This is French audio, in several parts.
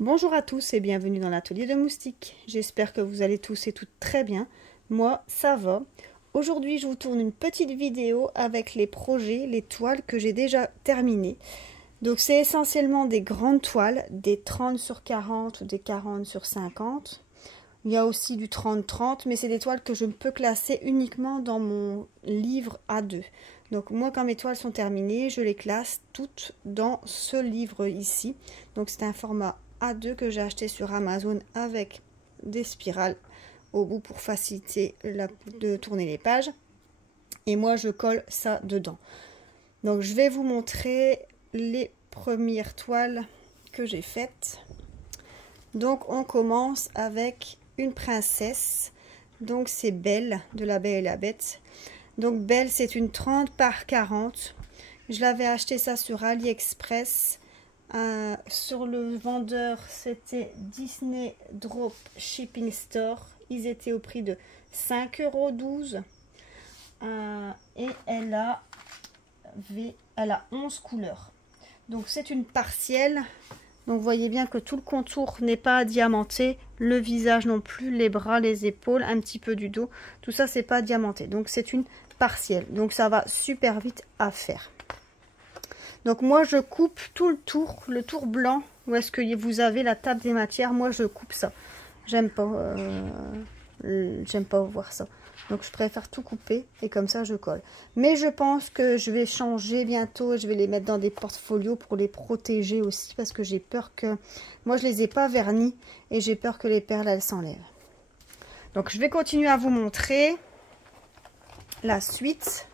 Bonjour à tous et bienvenue dans l'atelier de moustiques. J'espère que vous allez tous et toutes très bien. Moi, ça va. Aujourd'hui, je vous tourne une petite vidéo avec les projets, les toiles que j'ai déjà terminées. Donc, c'est essentiellement des grandes toiles, des 30 sur 40 ou des 40 sur 50. Il y a aussi du 30-30, mais c'est des toiles que je peux classer uniquement dans mon livre A2. Donc moi, quand mes toiles sont terminées, je les classe toutes dans ce livre ici. Donc c'est un format A2 que j'ai acheté sur Amazon avec des spirales au bout pour faciliter de tourner les pages. Et moi, je colle ça dedans. Donc je vais vous montrer les premières toiles que j'ai faites. Donc on commence avec une princesse. Donc c'est Belle de La Belle et la Bête. Donc Belle, c'est une 30 par 40. Je l'avais acheté ça sur AliExpress. Sur le vendeur, c'était Disney Drop Shipping Store. Ils étaient au prix de 5,12 €. Et elle a 11 couleurs. Donc c'est une partielle. Donc vous voyez bien que tout le contour n'est pas diamanté, le visage non plus, les bras, les épaules, un petit peu du dos, tout ça c'est pas diamanté. Donc c'est une partielle, donc ça va super vite à faire. Donc moi je coupe tout le tour blanc, où est-ce que vous avez la table des matières, moi je coupe ça. J'aime pas voir ça. Donc je préfère tout couper et comme ça je colle. Mais je pense que je vais changer bientôt. Je vais les mettre dans des portfolios pour les protéger aussi. Parce que j'ai peur que... Moi je les ai pas vernis. Et j'ai peur que les perles elles s'enlèvent. Donc je vais continuer à vous montrer la suite.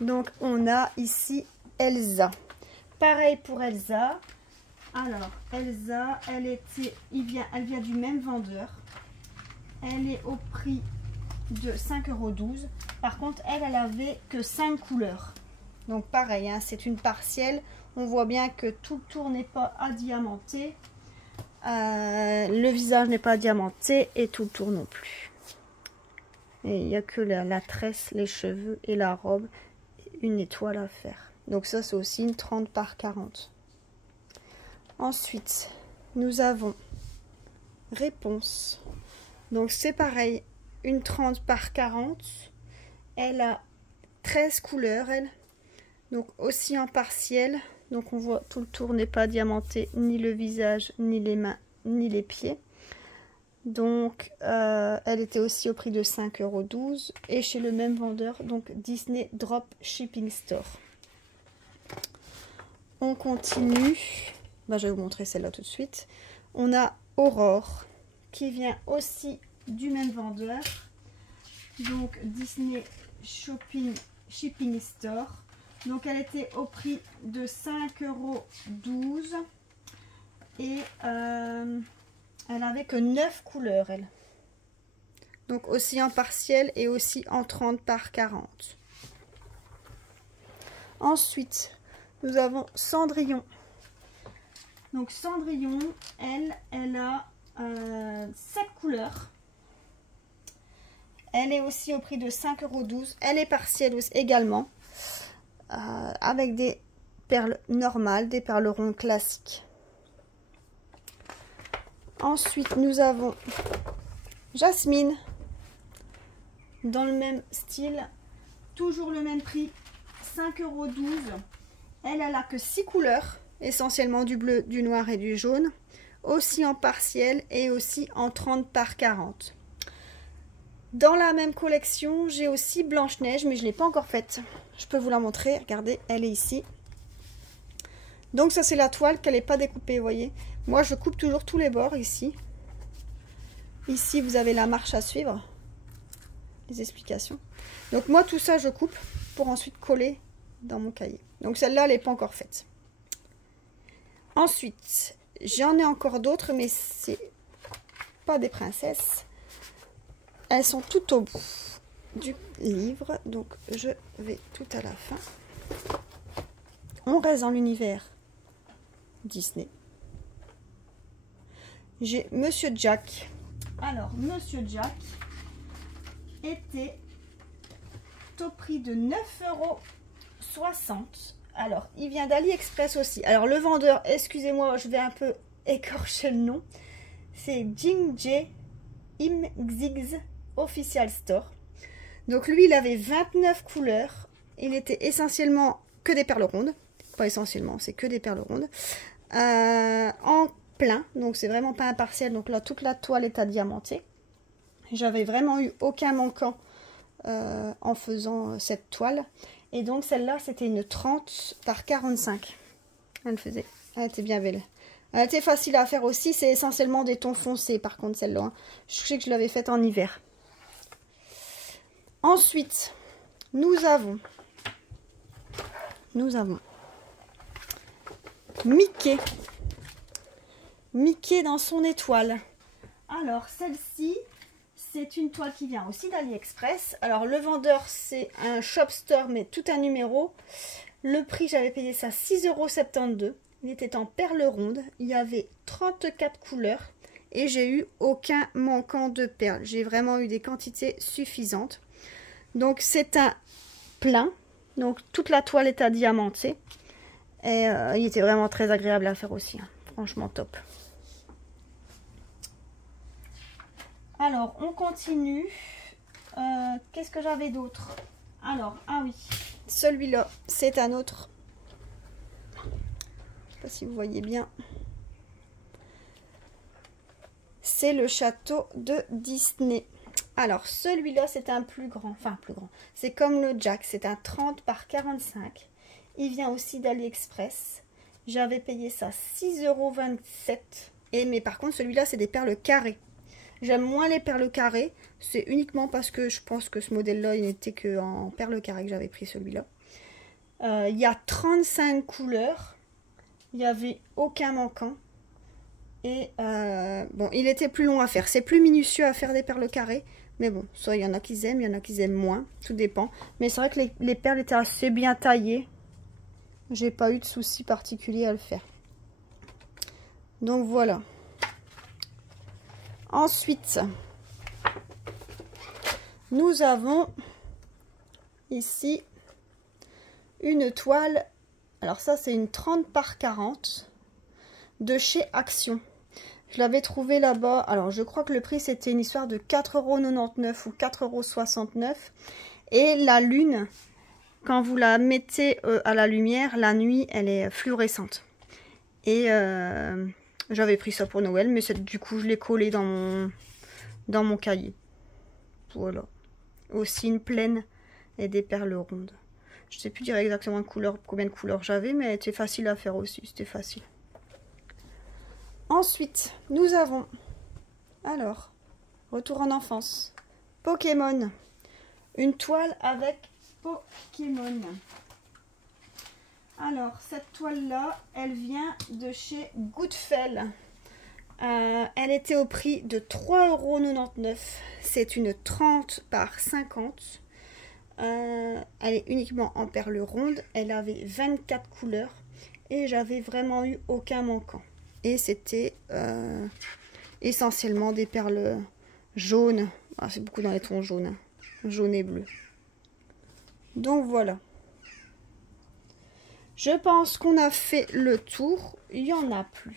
Donc on a ici Elsa. Pareil pour Elsa. Alors Elsa, elle vient du même vendeur. Elle est au prix de 5,12 €. Par contre, elle avait que 5 couleurs. Donc pareil, hein, c'est une partielle. On voit bien que tout le tour n'est pas adiamanté. Le visage n'est pas diamanté et tout le tour non plus. Et il n'y a que la tresse, les cheveux et la robe. Une étoile à faire. Donc ça, c'est aussi une 30 par 40. Ensuite, nous avons Réponse. Donc c'est pareil. Une 30 par 40. Elle a 13 couleurs, elle. Donc aussi en partiel. Donc on voit tout le tour n'est pas diamanté, ni le visage, ni les mains, ni les pieds. Donc elle était aussi au prix de 5,12 € et chez le même vendeur, donc Disney Drop Shipping Store. On continue. Je vais vous montrer celle-là tout de suite. On a Aurore qui vient aussi du même vendeur, donc Disney Shipping Store. Donc elle était au prix de 5,12 € et elle avait que 9 couleurs, elle. Donc aussi en partiel et aussi en 30 par 40. Ensuite, nous avons Cendrillon. Donc Cendrillon, elle a 7 couleurs. Elle est aussi au prix de 5,12 €. Elle est partielle aussi, également. Avec des perles normales, des perles rondes classiques. Ensuite, nous avons Jasmine. Dans le même style. Toujours le même prix. 5,12 €. Elle a que 6 couleurs. Essentiellement du bleu, du noir et du jaune. Aussi en partiel et aussi en 30 par 40. Dans la même collection, j'ai aussi Blanche-Neige, mais je ne l'ai pas encore faite. Je peux vous la montrer. Regardez, elle est ici. Donc ça, c'est la toile qu'elle n'est pas découpée, vous voyez. Moi, je coupe toujours tous les bords ici. Ici, vous avez la marche à suivre. Les explications. Donc moi, tout ça, je coupe pour ensuite coller dans mon cahier. Donc celle-là, elle n'est pas encore faite. Ensuite, j'en ai encore d'autres, mais c'est pas des princesses. Elles sont tout au bout du livre, donc je vais tout à la fin. On reste dans l'univers Disney. J'ai Monsieur Jack. Alors, Monsieur Jack était au prix de 9,60 €. Alors, il vient d'AliExpress aussi. Alors, le vendeur, excusez-moi, je vais un peu écorché le nom. C'est Jingjae Imxigs Official Store. Donc lui, il avait 29 couleurs. Il était essentiellement que des perles rondes. Pas essentiellement, c'est que des perles rondes. En plein, donc c'est vraiment pas un partiel. Donc là, toute la toile est à diamanter. J'avais vraiment eu aucun manquant en faisant cette toile. Et donc celle-là, c'était une 30 par 45. Elle faisait. Elle était bien belle. Elle était facile à faire aussi. C'est essentiellement des tons foncés par contre celle-là. Hein. Je sais que je l'avais faite en hiver. Ensuite, nous avons Mickey. Mickey dans son étoile. Alors celle-ci, c'est une toile qui vient aussi d'AliExpress. Alors le vendeur, c'est un shop store, mais tout un numéro. Le prix, j'avais payé ça 6,72 €. Il était en perles rondes. Il y avait 34 couleurs. Et j'ai eu aucun manquant de perles. J'ai vraiment eu des quantités suffisantes. Donc c'est un plein. Donc toute la toile est à diamanter. Et il était vraiment très agréable à faire aussi. Hein. Franchement top. Alors, on continue. Qu'est-ce que j'avais d'autre? Alors, ah oui, celui-là, c'est un autre. Je ne sais pas si vous voyez bien. C'est le château de Disney. Alors, celui-là, c'est un plus grand. Enfin, plus grand. C'est comme le Jack. C'est un 30 par 45. Il vient aussi d'AliExpress. J'avais payé ça 6,27 €. Mais par contre, celui-là, c'est des perles carrées. J'aime moins les perles carrées. C'est uniquement parce que je pense que ce modèle-là, il n'était qu'en perles carrées que j'avais pris celui-là. Il y a 35 couleurs. Il n'y avait aucun manquant. Et bon, il était plus long à faire. C'est plus minutieux à faire des perles carrées. Mais bon, ça, il y en a qui aiment, il y en a qui aiment moins. Tout dépend. Mais c'est vrai que les perles étaient assez bien taillées. J'ai pas eu de souci particulier à le faire. Donc voilà. Ensuite, nous avons ici une toile. Alors ça, c'est une 30 par 40 de chez Action. Je l'avais trouvé là-bas. Alors, je crois que le prix, c'était une histoire de 4,99 € ou 4,69 €. Et la lune, quand vous la mettez à la lumière, la nuit, elle est fluorescente. Et j'avais pris ça pour Noël, mais du coup, je l'ai collé dans mon cahier. Voilà. Aussi une plaine et des perles rondes. Je ne sais plus dire exactement combien de couleurs j'avais, mais c'était facile à faire aussi. C'était facile. Ensuite, nous avons, alors, retour en enfance, Pokémon. Une toile avec Pokémon. Alors, cette toile-là, elle vient de chez Goodfell. Elle était au prix de 3,99 €. C'est une 30 par 50. Elle est uniquement en perles rondes. Elle avait 24 couleurs. Et j'avais vraiment eu aucun manquant. Et c'était essentiellement des perles jaunes. Ah, c'est beaucoup dans les tons jaunes. Hein. Jaune et bleu. Donc voilà. Je pense qu'on a fait le tour. Il n'y en a plus.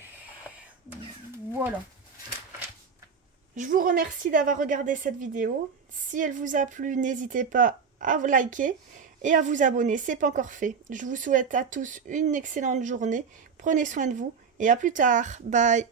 Voilà. Je vous remercie d'avoir regardé cette vidéo. Si elle vous a plu, n'hésitez pas à vous liker et à vous abonner. C'est pas encore fait. Je vous souhaite à tous une excellente journée. Prenez soin de vous et à plus tard. Bye.